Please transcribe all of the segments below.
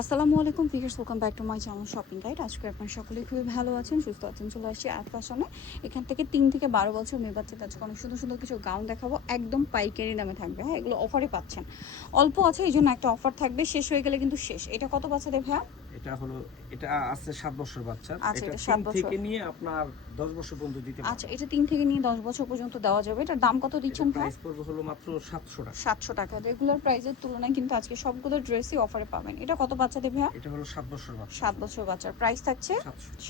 আসসালামু আলাইকুম viewers, welcome back to my channel shopping guide. আজকে আপনারা সকলেই খুবই ভালো আছেন, সুস্থ আছেন। চলে আসছি আট ফ্যাশনে। এখান থেকে 3 থেকে 12 বছর মেয়ে বাচ্চাদের আজকে অনেক সুন্দর সুন্দর কিছু গাউন দেখাবো, একদম পাইকারি দামে থাকবে। হ্যাঁ, এগুলো অফারে পাচ্ছেন, অল্প আছে এই জন্য একটা অফার থাকবে, শেষ হয়ে গেলে কিন্তু শেষ। এটা কত বাচ্চাদের ভাইয়া? এটা আছে 7 বছর বাচ্চা। আচ্ছা, এটা এটা 3 7 বছর। থেকে নিয়ে আপনার 10 বছর পর্যন্ত দিতে পারবেন। আচ্ছা, এটা 3 থেকে নিয়ে 10 বছর পর্যন্ত দেওয়া যাবে। এটার দাম কত দিচ্ছেন ভাই? প্রাইস পড়বে হলো মাত্র 700 টাকা। 700 টাকা। রেগুলার প্রাইসের তুলনায় কিন্তু আজকে সবগুলো ড্রেসই অফারে পাবেন। এটা কত বাচ্চাদের ভাইয়া? এটা হলো 7 বছর বাচ্চা। 7 বছর বাচ্চার প্রাইস থাকছে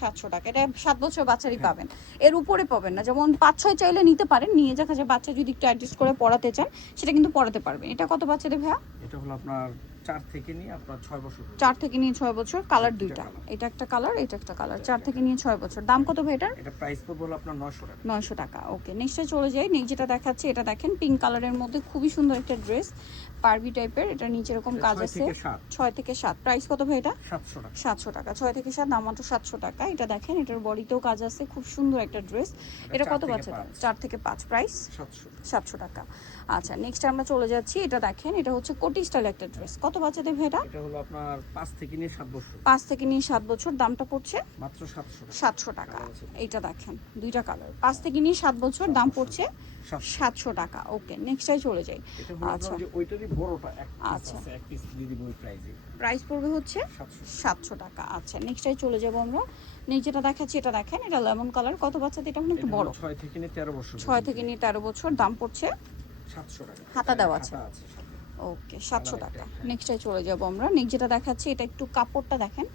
700 টাকা। এটা 7 বছর বাচ্চারই হ্যাঁ। পাবেন, এর উপরে পাবেন না। যেমন 5-6 চাইলে নিতে পারেন, নিয়ে দেখা যায় বাচ্চা যদি একটু অ্যাডজাস্ট করে পড়াতে চান সেটা কিন্তু পড়াতে পারবেন। এটা কত বাচ্চাদের ভাইয়া? এটা হলো আপনার 4 থেকে নিয়ে আপনার 6 বছর। 4 থেকে নিয়ে 6 বছর। কালার দুইটা, কালার। এটা একটা কালার, এটা একটা কালার। 4 থেকে নিয়ে 6 বছর। দাম কত ভাই এটার? এটা প্রাইস পড়বে হলো আপনার 900 টাকা। 900 টাকা। ওকে, নেক্সটে চলে যাই। নেক্সট যেটা দেখাচ্ছে, এটা দেখেন পিঙ্ক কালারের মধ্যে খুবই সুন্দর একটা ড্রেস, পারবি টাইপের। এটা নিচে এরকম কাজ আছে। 6 থেকে 7। প্রাইস কত ভাই এটা? 700 টাকা। 700 টাকা। 6 থেকে 7, দাম মাত্র 700 টাকা। এটা দেখেন, এটার বডিতেও কাজ আছে, খুব সুন্দর একটা ড্রেস। এটা কত বাচ্চা? 4 থেকে 5। প্রাইস 700 টাকা। আচ্ছা, নেক্সট আমরা চলে যাচ্ছি। এটা দেখেন, এটা হচ্ছে কোটি স্টাইল একটা ড্রেস। কত বাচ্চাদের ভাই এটা? এটা হলো আপনার 5 থেকে নিয়ে 7 বছর। 5 থেকে নিয়ে 7 বছর। দামটা পড়ছে মাত্র 700 টাকা। 700 টাকা। এইটা দেখেন, দুইটা কালার। 5 থেকে নিয়ে 7 বছর, দাম পড়ছে 700 টাকা। ওকে, নেক্সটটাই চলে যাই। এটা হলো আচ্ছা, আপনার যে ওইটারই বড়টা এক পিস আচ্ছা। আছে, এক পিস দিয়ে দিব ওই প্রাইসে। প্রাইস পড়বে হচ্ছে 700 টাকা। আচ্ছা, নেক্সটটাই চলে যাব আমরা। নেক্সট যেটা দেখাচ্ছি, এটা দেখেন, এটা লেমন কালার। কত বাচ্চাদের? এটা মানে একটু বড়। 6 থেকে নিয়ে 13 বছর। 6 থেকে নিয়ে 13 বছর। দাম পড়ছে 700 টাকা। হাতা দেওয়া আছে। হাতা আছে সাথে। ওকে, 700 টাকা। নেক্সটটাই চলে যাব আমরা। নেক্সট যেটা দেখাচ্ছি, এটা একটু কাপড়টা দেখেন,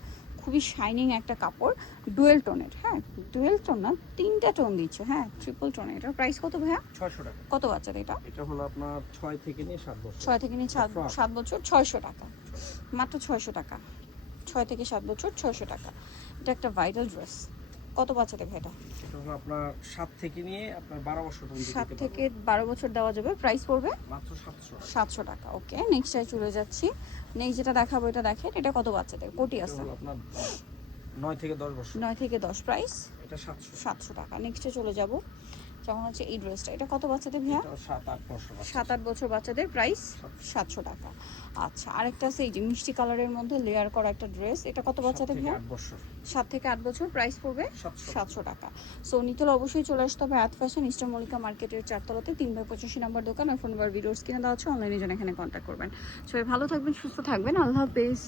খুবই শাইনিং একটা কাপড়, ডুয়েল টোনের। হ্যাঁ, ডুয়েল টোন না, 3টা টোন দিচ্ছে। হ্যাঁ, ট্রিপল টোনের। এটার প্রাইস কত ভাইয়া? 600 টাকা। কত বাচ্চাদের এটা? এটা হলো আপনার 6 থেকে নিয়ে 7 বছর। 6 থেকে নিয়ে 7 বছর। 600 টাকা, মাত্র 600 টাকা। 6 থেকে 7 বছর, 600 টাকা। এটা একটা ভাইরাল ড্রেস। কত বাচ্চাদের ভাই এটা? এটা হলো আপনার 7 থেকে নিয়ে আপনার 12 বছর পর্যন্ত 7 দিতে থেকে পারবেন। 12 বছর দেওয়া যাবে। প্রাইস পড়বে মাত্র 700 টাকা। 700 টাকা। ওকে, নেক্সটটায় চলে যাচ্ছি। নেক্সট যেটা দেখাবো, এটা দেখেন, এটা কত বাচ্চাদের? কোটি এটা আছে। হলো আপনার 9 থেকে 10 বছর। 9 থেকে 10। প্রাইস এটা 700। 700 টাকা। নেক্সটে চলে যাব। যেমন হচ্ছে এই ড্রেসটা, এটা কত বাচ্চাদের ভাইয়া? এটা 7-8 বছর বাচ্চা। 7-8 বছর বাচ্চাদের। প্রাইস 700 টাকা। আচ্ছা, আরেকটা আছে এই যে মিষ্টি কালারের মধ্যে লেয়ার করা একটা ড্রেস। এটা কত বাচ্চাদের ভাইয়া? 8 বছর। 7 থেকে 8 বছর। প্রাইস পড়বে 700 টাকা। সো নিতে হলে অবশ্যই চলে আসতে হবে আত ফ্যাশন, ইস্টার মল্লিকা মার্কেটের 4তলাতে 3/85 নম্বর দোকান। আর ফোন নাম্বার ভিডিওস কিনে দেওয়া হচ্ছে, অনলাইনে জন্য এখানে কন্ট্যাক্ট করবেন। সবাই ভালো থাকবেন, সুস্থ থাকবেন। আল্লাহ হাফেজ।